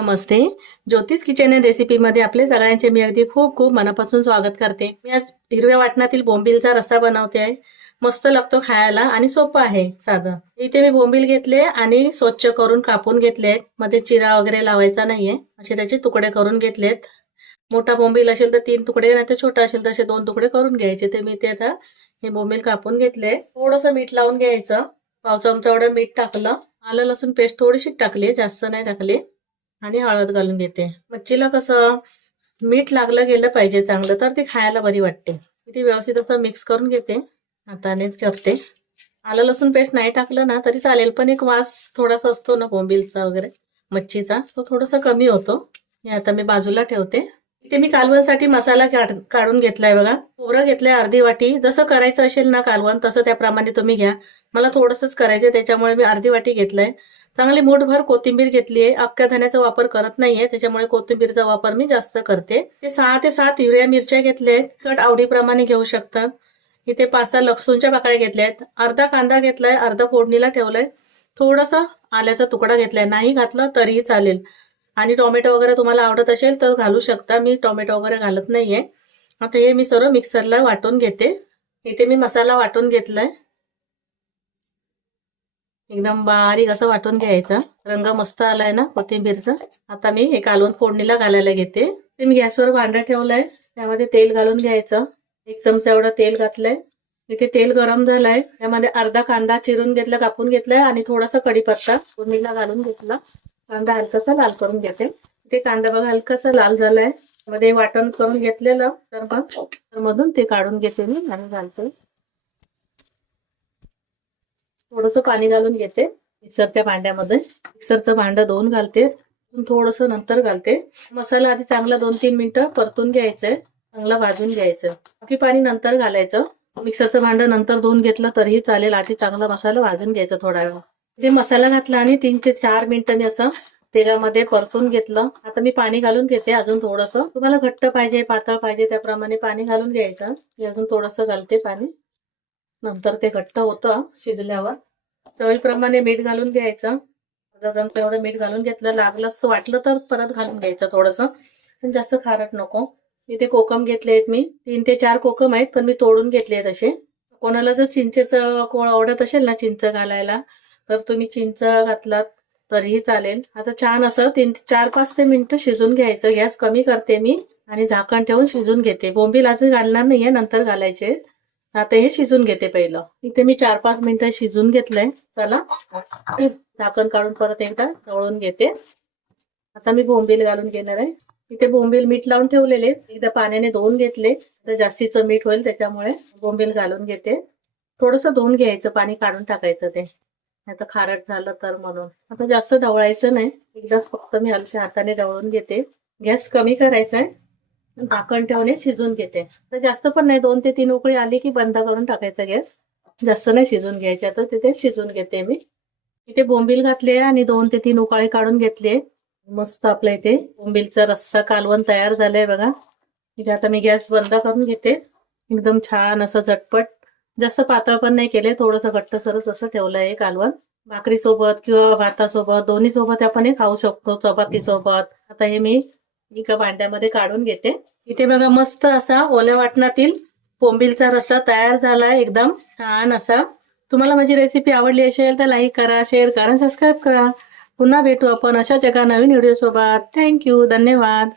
नमस्ते. ज्योतिष kitchen and रेसिपीमध्ये आपले सगळ्यांचे मी अगदी खूप खूप मनापासून स्वागत करते. मी आज हिरव्या वाटणातील बोंबीलचा रस्सा बनवते आहे. मस्त लागतो खायला आणि सोपं आहे साधं. इथे मी बोंबील घेतले आणि स्वच्छ करून कापून घेतले आहेत. मध्ये चिरा वगैरे लावायचा नाहीये. असे त्याचे तुकडे करून घेतलेत. मोठा बोंबील असेल तर 3 तुकडे, नाही तर छोटा असेल तर असे 2 तुकडे करून घ्यायचे. ते मी ते आता हे बोंबील कापून घेतले. थोडंसं मीठ लावून घ्यायचं. पाव चमचा एवढं मीठ टाकलं. आलं लसूण पेस्ट थोडीशी टाकली, जास्त नाही टाकली. आणि हळद घालून घेते. मच्छीला कसं मीठ लागलं गेलं पाहिजे चांगलं, तर ती खायला बरी वाटते. ती व्यवस्थित असं मिक्स करून घेते, हातानेच करते. आलं लसूण पेस्ट नाही टाकलं ना तरी चालेल, पण एक वास थोडासा असतो ना बोंबीलचा वगैरे मच्छीचा, तो थोडासा कमी होतो. हे आता मी बाजूला ठेवते. इथे मी कालवणसाठी मसाला काढून घेतलाय बघा. खोबरं घेतलंय अर्धी वाटी. जसं करायचं असेल ना कालवण तसं त्याप्रमाणे तुम्ही घ्या. मला थोडंसंच करायचंय त्याच्यामुळे मी अर्धी वाटी घेतलंय. चांगली मूठभर कोथिंबीर घेतली आहे. अख्ख्या धण्याचा वापर करत नाहीये, त्याच्यामुळे कोथिंबीरचा वापर मी जास्त करते. ते 6 ते 7 हिरव्या मिरच्या घेतल्या आहेत. तिखट आवडीप्रमाणे घेऊ शकतात. इथे 5-6 लसूणच्या पाकळ्या घेतल्या आहेत. अर्धा कांदा घेतलाय, अर्धा फोडणीला ठेवलाय. थोडासा आल्याचा तुकडा घेतलाय, नाही घातला तरीही चालेल. आणि टोमॅटो वगैरे तुम्हाला आवडत असेल तर घालू शकता. मी टोमॅटो वगैरे घालत नाहीये. आता हे मी सर्व मिक्सरला वाटून घेते. इथे मी मसाला वाटून घेतलाय. एकदम बारीक असं वाटून घ्यायचं. रंग मस्त आलाय ना कोथिंबीरचा. आता मी हे कालवण फोडणीला घालायला घेते. ते मी गॅसवर भांडं ठेवलंय, त्यामध्ये तेल घालून घ्यायचं. 1 चमचा एवढं तेल घातलंय. इथे तेल गरम झालंय, त्यामध्ये अर्धा कांदा चिरून घेतला, कापून घेतलाय आणि थोडासा कढीपत्ता फोडणीला घालून घेतला. कांदा हलकासा लाल करून घेते. ते कांदा बघा हलकासा लाल झालाय. मध्ये वाटण करून घेतलेलं तर मधून ते काढून घेते मी आणि घालते. थोडंसं पाणी घालून घेते मिक्सरच्या भांड्यामध्ये. मिक्सरचं भांडं धुवून घालते, थोडंसं नंतर घालते. मसाला आधी चांगला 2-3 मिनिटं परतून घ्यायचंय, चांगला भाजून घ्यायचं. बाकी पाणी नंतर घालायचं. मिक्सरचं भांडं नंतर धुवून घेतलं तरीही चालेल. आधी चांगला मसाला भाजून घ्यायचा थोडा वेळ. ते मसाला घातला आणि 3 ते 4 मिनिटं मी असं तेलामध्ये परतून घेतलं. आता मी पाणी घालून घेते अजून थोडंसं. तुम्हाला घट्ट पाहिजे पातळ पाहिजे त्याप्रमाणे पाणी घालून घ्यायचं. मी अजून थोडंसं घालते पाणी, नंतर ते घट्ट होतं शिजल्यावर. चवीप्रमाणे मीठ घालून घ्यायचं. अर्धा चमचा एवढं मीठ घालून घेतलं. लागलंच वाटलं तर परत घालून घ्यायचं थोडंसं, पण जास्त खारट नको. इथे कोकम घेतले आहेत मी, 3 ते 4 कोकम आहेत, पण मी तोडून घेतले आहेत असे. कोणाला जर चिंचेचं कोळ आवडत असेल ना चिंच घालायला, तर तुम्ही चिंच घातलात तरीही चालेल. आता छान असं 4-5 ते मिनिटं शिजून घ्यायचं. गॅस कमी करते मी आणि झाकण ठेवून शिजून घेते. बोंबील अजून घालणार नाहीये, नंतर घालायचे. आता हे शिजून घेते पहिलं. इथे मी 4-5 मिनिटं शिजून घेतलंय. चला झाकण काढून परत एकदा तळून घेते. आता मी बोंबील घालून घेणार आहे. इथे बोंबील मीठ लावून ठेवलेले, एकदा पाण्याने धुवून घेतले. तर जास्तीचं मीठ होईल त्याच्यामुळे बोंबील घालून घेते. थोडंसं धुवून घ्यायचं, पाणी काढून टाकायचं ते, नाहीतर खारट झालं तर म्हणून. आता जास्त ढवळायचं नाही, एकदाच फक्त मी हलक्या हाताने ढवळून घेते. गॅस कमी करायचा आहे, झाकण ठेवणे शिजून घेते. तर जास्त पण नाही, 2 ते 3 उकळी आली की बंद करून टाकायचा गॅस. जास्त नाही शिजून घ्यायचे. आता तिथे शिजून घेते मी. इथे बोंबील घातले आणि 2 ते 3 उकळी काढून घेतले. मस्त आपल्या इथे बोंबीलचा रस्सा कालवण तयार झालाय बघा. इथे आता मी गॅस बंद करून घेते. एकदम छान असं झटपट, जास्त पातळ पण नाही केले, थोडंसं घट्टसरच असं ठेवलंय कालवण. भाकरी सोबत किंवा भातासोबत दोन्ही सोबत आपण हे खाऊ शकतो, चपाती सोबत. आता हे मी एका भांड्यामध्ये काढून घेते. इथे बघा मस्त असा ओल्या वाटणातील बोंबीलचा रस्सा तयार झालाय, एकदम छान असा. तुम्हाला माझी रेसिपी आवडली असेल तर लाईक करा, शेअर करा, सबस्क्राईब करा. पुन्हा भेटू आपण अशाच एका नवीन व्हिडिओ सोबत. थँक्यू, धन्यवाद.